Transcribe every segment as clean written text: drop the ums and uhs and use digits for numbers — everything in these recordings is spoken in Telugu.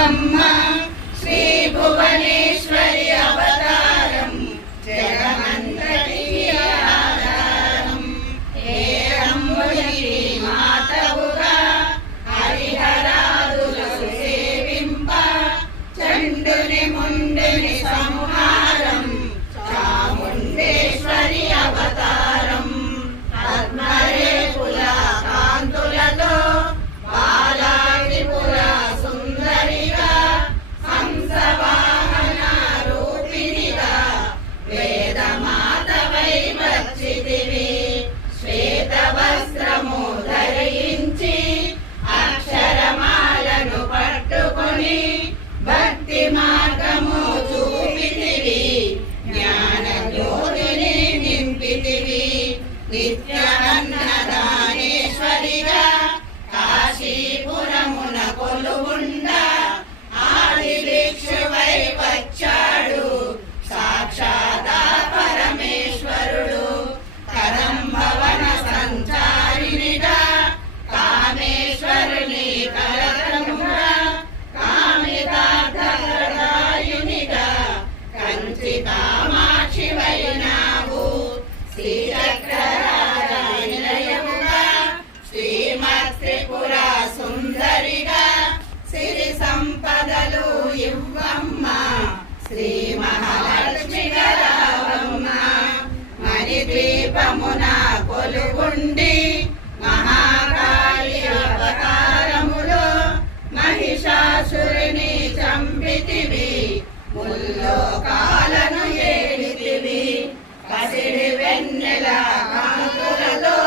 ఇవ్వమ్మ శ్రీ భువనేశ్వరి అవతారం జగమంతటికి ఆధారం. హేరంబుని మాతవుగా హరిహరాదులు సేవింప చండుని ముండుని సంహారం చాముండేశ్వరి అవతారం. పద్మరేకుల కాంతులతో బాలాత్రిపుర సుందరిగా హంసవాహన రూపిణిగా వేదమాతవై వచ్చితివి. శ్వేత వస్త్రము ధరించి అక్షరమాలను పట్టుకొని భక్తి మార్గము చూపితివి. జ్ఞాన జ్యోతిని నింపితివి. నిత్యాన్నదానేశ్వరిగా కాశీపురమున కొలువుండ ఆదిభిక్షువై వచ్చాడు సాక్షాత్ పరమేశ్వరుడు. కరంభవన సంచారినిగా కామేశ్వరుని కరతముగా కామితార్థదాయునిగా కంచి కామాక్షివైనావు. శ్రీచక్రరాజ నిలయముగా శ్రీమత్ త్రిపుర సుందరిగా సిరి సంపదలు ఇవ్వమ్మ శ్రీ మహాలక్ష్మి గరావమ్మ. మణిద్వీపమున కొలువుండి మహాకాళి అవతారములో మహిషాసురుని చంపితివి. ముల్లోకాలను ఏలితివి. పసిడి వెన్నెల కాంతులతో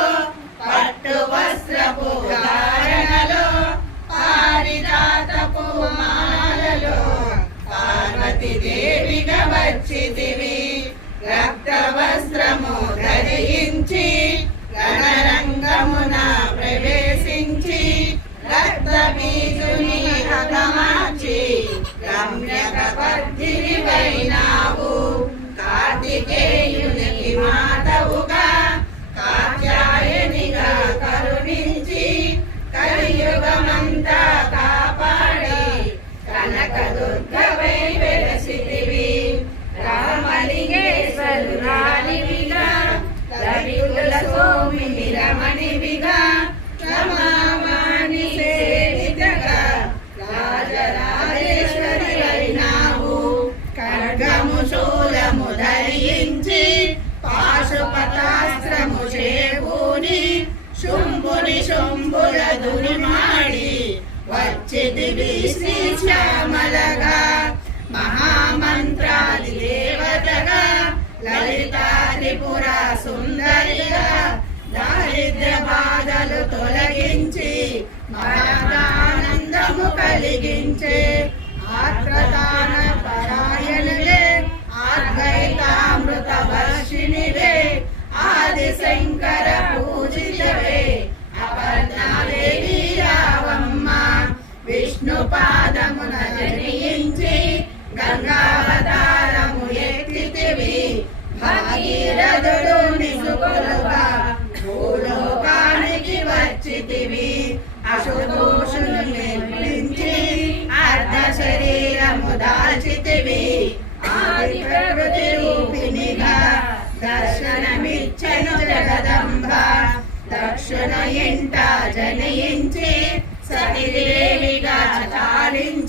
పట్టు వస్త్రపు ధారణలో పారిజాతపు మాలలో పార్వతీదేవిగా వచ్చితివి. రక్త వస్త్రము ధరించి రణరంగమున ప్రవేశించి రక్త బీజుని హతమార్చి రమ్యక పద్ధిని వైనావు. కార్తికేయునికి మాతవుగా కాత్యాయనిగా కరుణించి కలియుగమంతా కాపాడి కనకదుర్గవై వెలసితివి. రామలింగేశ్వరురాలివిగా రవికుల సోమిని రమణివిగా రమావాణి సేవితగా రాజరాజేశ్వరి అయినావు. ఖడ్గము శూలము ధరించి పాశుపతాస్త్రము చేకూని శుంభుని శుంభుల దురిమాడి వచ్చితివి శ్రీశ్యామలగా. మహామంత్రాది దేవతగా లలితాదిపుర సుందరిగా దారిద్ర్య బాధలు తొలగించి మరణానందము కలిగించే ఆత్రతాన పరాయణులే ఆద్వైతామృత వర్షిణివే ఆది శంకర పూజితవే అపర్ణాదేవి రావమ్మ. విష్ణు పాదమున జనించి గంగావతారము ఎత్తితివి. భాగీరథుడు నిసుకొలుగా భూలోకానికి వచ్చితివి. అశుతోషును నిర్మించి అర్ధ శరీరము దాల్చితివి. ఆది ప్రకృతి రూపిణిగా దర్శనమిచ్చెను జగదంబ. దక్షిణ ఇంట జనించి సతీదేవిగా చాలించి